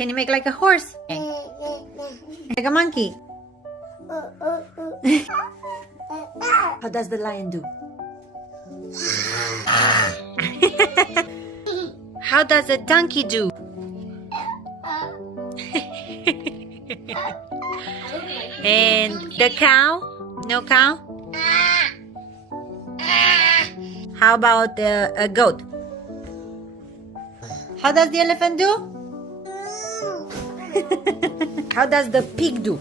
Can you make like a horse? Like a monkey? How does the lion do? How does a donkey do? And the cow? No cow? How about a goat? How does the elephant do? How does the pig do?